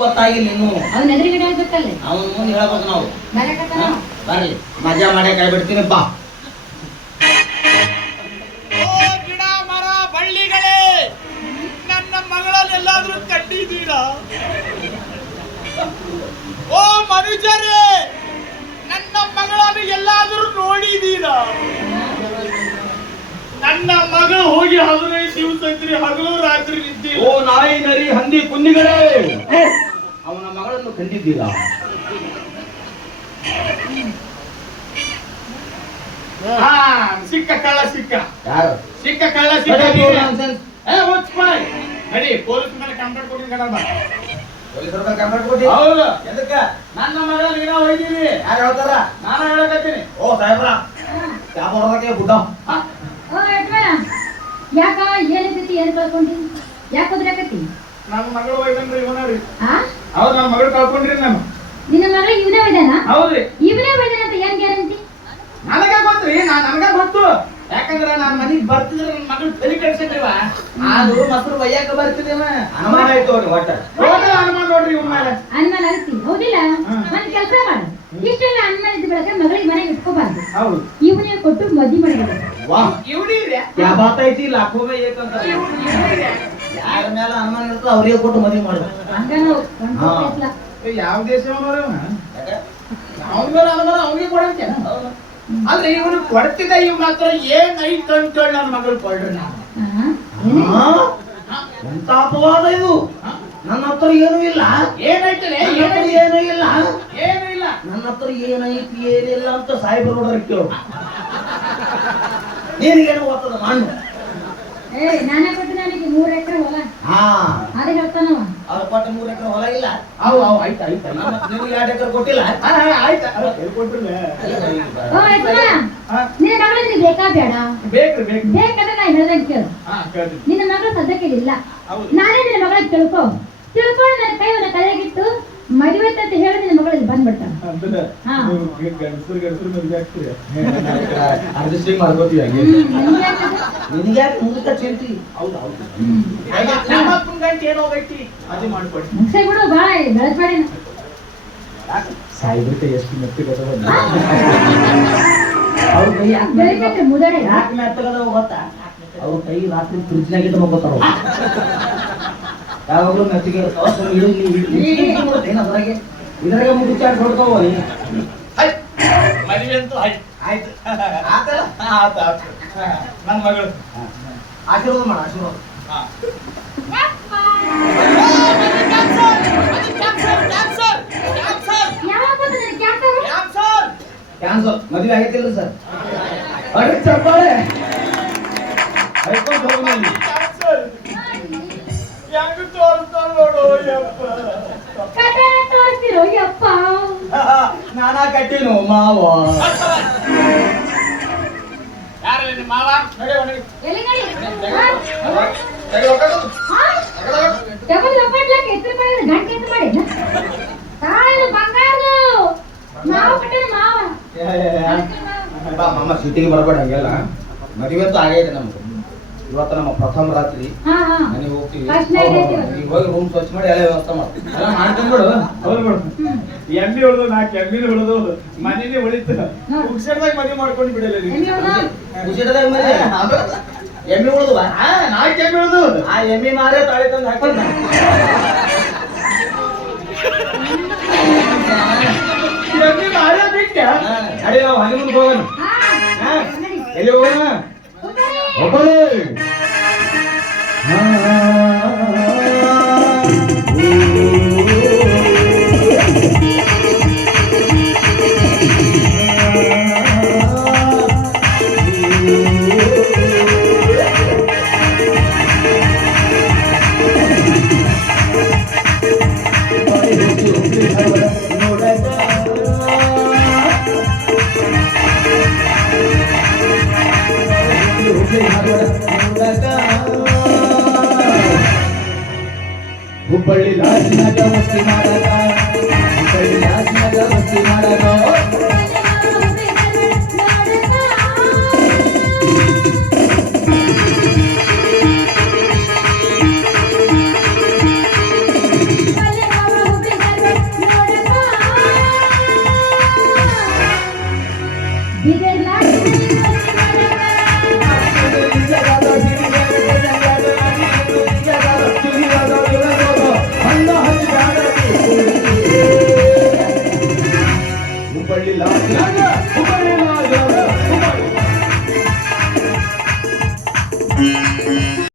ಗೊತ್ತಾಗಿಲ್ಲ ಇನ್ನು ಅವ್ನ ಎದುರುಗಡೆ ಆಗ್ಬೇಕಲ್ಲೇ ಅವನ ಮುಂದೆ ಹೇಳ್ಬೇಕು ನಾವು. ಬರಕತ್ತಾನ? ಬರ್ಲಿ. ಮಜಾ ಮಾಡೇ ಕೈ ಬಿಡ್ತೀನಿ ಬಾ. ಓ ಗಿಡ ಮರ ಬಳ್ಳಿಗಳೇ! ನನ್ನ ಕಂಡಿದ್ದೀರಾ ಓ ಮನುಜರೇ! ನನ್ನ ಮಗಳನ್ನು ಎಲ್ಲಾದ್ರೂ ನೋಡಿದ್ದೀರಾ? ನನ್ನ ಮಗಳು ಹೋಗಿ ಹದಿನೈದು ದಿವಸ ಇದ್ರಿ ಹಗಲು ರಾತ್ರಿ ನಿಂತಿಲ್ಲ ಓ ನಾಯಿ ನರಿ ಹಂದಿ ಕುನ್ನಿಗಳೇ! ಅವನ ಮಗಳನ್ನು ಕಂಡಿದ್ದೀರಾ? ಹಾ ಸಿಕ್ಕ ಕಳ್ಳ ಸಿಕ್ಕ. ಯಾರು? ಸಿಕ್ಕ ಕಳ್ಳ ಸಿಕ್ಕ. ನಡಿ ಪೊಲೀಸ್ ಮೇಲೆ ಕಂಪ್ಲೇಂಟ್ ಕೊಟ್ಟಿನ ಕಣ ಬಾ. ಪೊಲೀಸರ ಕಂಪ್ಲೇಂಟ್ ಕೊಟ್ಟಿ ಹೌದು. ಎದಕ್ಕ? ನನ್ನ ನೀನ ಯಾರು ಹೇಳ್ತಾರ? ನಾನು ಹೇಳಕತ್ತೀನಿ. ಓ ಸಾಹೇಬ್ರ. ಗುಡ್ಡ. ಯಾಕ? ಏನೈತಿ ಏನ್ ಕಳ್ಕೊಂಡಿ? ಯಾಕೆ ಹೋದ್ರಾಕತ್ತಿ ನನ್ನ ಮಗಳು ಹೋಯ್ತನ್ರಿ ಇವನ ರೀ. ಆ? ಹೌದು ನಮ್ಮ ಮಗಳು ಕಳ್ಕೊಂಡ್ರಿ ನಾನು ನಿನ್ನ ಮಗ ಇವನೇ ಒಯ್ದಾನ ಹೌದ್ರಿ ಇವನೇ ಒಯ್ದಾನ ಅಂತ ಏನ್ ಗ್ಯಾರಂಟಿ? ನನಗ ಗೊತ್ತ್ರಿ ನಾ ನನಗ ಗೊತ್ತು. ಯಾಕಂದ್ರ ನಾನು ಮನಿಗ್ ಬರ್ತಿದ್ರೆ ನನ್ನ ಮಗಳು ತಲೆ ಕೆಡ್ಸಿದ್ರಿವ ಅದು ಮೊಸರು ಒಯ್ಯಾಕ ಬರ್ತಿದೇವ ಅನುಮಾನ ಆಯ್ತು ಅವ್ರಿ ಒಟ್ಟ. ಹೋಗಲ್ಲ ಅನುಮಾನ ನೋಡ್ರಿ ಇವ್ ಮೇಲೆ. ಅನುಮಾನ ಅನಿಸ್ತಿ ಹೌದಿಲ್ಲ? ನನ್ ಒಂದ್ ಕೆಲಸ ಮಾಡು. ಇಷ್ಟೆಲ್ಲ ಅನುಮಾನ ಇದ್ದ ಬೆಳಕ ಮಗಳಿಗೆ ಮನೆಗೆ ಇಟ್ಕೋಬಾರ್ದು. ಹೌದು. ಇವನೇ ಕೊಟ್ಟು ಮದ್ವಿ ಮಾಡಿ ವಾಹ್ ಇವ್ನಿರಿ ಯಾವ ಬಾತ್ ಐತಿ ಲಾಖೋ ಅಂತ. ಯಾರ ಮೇಲೆ ಅನುಮಾನ ಅವ್ರಿಗೆ ಕೊಟ್ಟು ಮದುವೆ ಮಾಡ್ಬೇಕು ಹಂಗ ನಾವು ಒಂದ್ ಯಾವ ದೇಶ ಮೇಲೆ ಅನುಮಾನ ಕೊಡಂತೆ ಆದ್ರೆ ಇವನು ಕೊಡ್ತಿದ್ದ ಇವ್ ಮಾತ್ರ ಏನ್ ಐತ್ ಅಂತೇಳಿ ನನ್ನ ಮಗಳು ಕೊಡ್ರಿ ನಾನು? ಎಂತ ಅಪವಾದ ಇದು? ನನ್ನ ಹತ್ರ ಏನು ಇಲ್ಲ. ಏನೈತಲೆ ನನ್ನ ಏನೂ ಇಲ್ಲ. ಏನು ಇಲ್ಲ. ನನ್ನ ಹತ್ರ ಏನೈತಿ ಏನಿಲ್ಲ ಅಂತ ಸಾಹೇಬರು ನೋಡ್ರಿ ಕೇಳು. ನಿನಗೇನು ಓದ್ತದ ಮಣ್ಣು ಏ ನಾನೇ ನನಗೆ ಮೂರ್ ಎಕರೆ ಹೊಲ. ಹಾ. ಅದೇ ಹೇಳ್ತಾನವ ಅವ್ರ ಕೊಟ್ಟ ಮೂರು ಎಕರೆ ಹೊಲ ಇಲ್ಲ. ಅವು ಅವು ಆಯ್ತು ಆಯ್ತು ನಮ್ಮ- ಎರಡು ಎಕರೆ ಕೊಟ್ಟಿಲ್ಲ? ಆಯ್ತು. ಹೇಳ್ಕೊಟ್ರಲ್ಲ ಓ ಯಜಮಾನ ಹಾ. ನಿನ್ನ ಮಗಳು ಬೇಕಾ ಬೇಡ? ಬೇಕು ಬೇಕು ಬೇಕಂದ್ರೆ ನಾನು ಹೇಳ್ದಂಗೆ ಕೇಳು. ನಿನ್ನ ಮಗಳು ಸದ್ಯಕ್ಕೆ ಇಲ್ಲ. ಹೌದು. ನಾನೇ ನಿನ್ನ ಮಗಳಿಗೆ ತಿಳ್ಕೊ. ತಿಳ್ಕೊಂಡು ನನ್ನ ಕೈವನ್ನ ಕೈಯಾಗಿಟ್ಟು ಮದುವೆ ಅಂತ ಹೇಳಿ ನಿನ್ನ ಮಗಳಿಗೆ ಬಂದ್ಬಿಡ್ತಾನೆ ಅಂದ್ರೆ ಹಾ. ನೀವು ಗಂಡಸರು ಗಂಡಸರು ಮದುವೆ ಆಗ್ತೀರಿ? ಅಡ್ಜಸ್ಟಿಂಗ್ ಮಾಡ್ಕೋತೀವಿ ಹಂಗೆ. ನನಗೆ ಯಾಕದು? ನಿನಗೆ ಮುಗಿತ ಚಿಂತಿ ಹೌದು ಹೌದು. ನಮ್ಮ ಅಪ್ಪನ ಗಂಟೆ ಏನೋ ಹೋಗೈತಿ ಅದು ಮಾಡ್ಕೊಡಿ ಮುಗ್ಸೇ ಬಿಡು ಬಾಳ ಬೆಳೆಸ್ಬೇಡಿ ಸಾಯಿಬಿಟ್ಟೆ ಎಷ್ಟು ಮೆತ್ತಿ ಗೊತ್ತದ ಅವ್ರ ಕೈ ಯಾಕೆ ಬೆಳಿಗ್ಗೆ ಮುದಡೆ ಯಾಕೆ ಮೆತ್ತಗದ ಗೊತ್ತಾ? ಅವ್ರ ಕೈ ರಾತ್ರಿ ಫ್ರಿಜ್ನಾಗ ಇಟ್ಟು ಮಕ್ಕೋತಾರ ಯಾವಾಗಲೂ ಮೆತ್ತಿಗೆ ಅದ್ರಾಗೆ ಇದ್ರಾಗ ಮುಗಿಚಾಡ್ ಕೊಡ್ತಾವ ಮದುವೆ ಅಂತೂ ಆಯ್ತು ಆಯ್ತು. ಆತಲ್ಲ? ಆತ ನನ್ನ ಮಗಳು. ಆಶೀರ್ವಾದ ಮಾಡ ಆಶೀರ್ವಾದ? ಕ್ಯಾನ್ಸಲ್ ಮದುವೆ ಆಗೈತಿಲ್ಲ ಸರ್. ಅಡ್ರಿ ಚಪ್ಪಾಳೆ. ಹೈಕೋರ್ಟ್ ಹೋಗಿ ನೀವು. ಹೆಂಗ್ ತೋರಿಸ್ತಾಳ ನೋಡು ಯಪ್ಪ ಕಥೆನ ತೋರಿಸ್ತಿರೋ ಯಪ್ಪ ನಾನಾ ಕಟ್ಟಿನು ಮಾವ ಯಾರಲ್ಲಿ ನಿಮ್ಮ ಮಾವ ನಡಿ ಒಳಗೆ. ಎಲ್ಲಿ ನಡಿ? ನಡಿ ಹೋಗೋದು. ಹಾ? ಡಬಲ್ ಲಪಟ್ಲಕ್ಕೆ ಎತ್ತರ ಮಾಡಿದ್ರೆ ಗಂಟೆ ಎತ್ತರ ಮಾಡಿದ್ನ? ತಾಯಿದು ಬಂಗಾರದು ಮಾವ ಕಟ್ಟಿದ ಮಾವ ಬಾ ಮಾಮ ಸಿಟಿಗೆ ಬರಬೇಡ ಹಂಗೆಲ್ಲ ಮದುವೆ ಅಂತೂ ಆಗೈತೆ ನಮ್ದು ಇವತ್ತು ನಮ್ಮ ಪ್ರಥಮ ರಾತ್ರಿ. ಹಾ ಹಾ. ಮನೆಗೆ ಹೋಗ್ತೀವಿ. ಈಗ ಹೋಗಿ ರೂಮ್ ಸ್ವಚ್ಛ ಮಾಡಿ ಎಲ್ಲ ವ್ಯವಸ್ಥೆ ಮಾಡ್ತೀವಿ. ಎಮ್ಮಿ ಹೊಡೆದು ನಾಲ್ಕು ಎಮ್ಮಿನ ಹೊಡೆದು ಮನೇನೆ ಉಳಿತು. ಹುಗ್ಸಡ್ದಾಗ ಮನೆ ಮಾಡ್ಕೊಂಡು ಬಿಡಲ್ಲ. ಎಮ್ಮೆ ಮನೆ. ಆ, ನಾಲ್ಕು ಎಮ್ಮಿ ಹೊಡೆದು ಆ ಎಮ್ಮಿ ಮಾರೇ ತಾಳಿ ತಂದು ಹಾಕೊಂಡು ಎಮ್ಮಿ ಮಾರೇ ಬಿಟ್ಟ. ಅಡಿ ನಾವು ಹನಿಮೂನ್ಗೆ ಹೋಗೋಣ. ಹಾ. ಹಾ? ನಡಿ. ಎಲ್ಲಿ ಹೋಗೋಣ? সকলে হ্যাঁ ಹುಬ್ಬಳ್ಳಿ ಲಾಸ್ನಾಗ ಮಸ್ತಿ ಮಾಡದ ಹುಬ್ಬಳ್ಳಿ ಲಾಸ್ನಾಗ ಮಸ್ತಿ ಮಾಡದ ಬಿದರ್ ಲಾಸ್ಟ್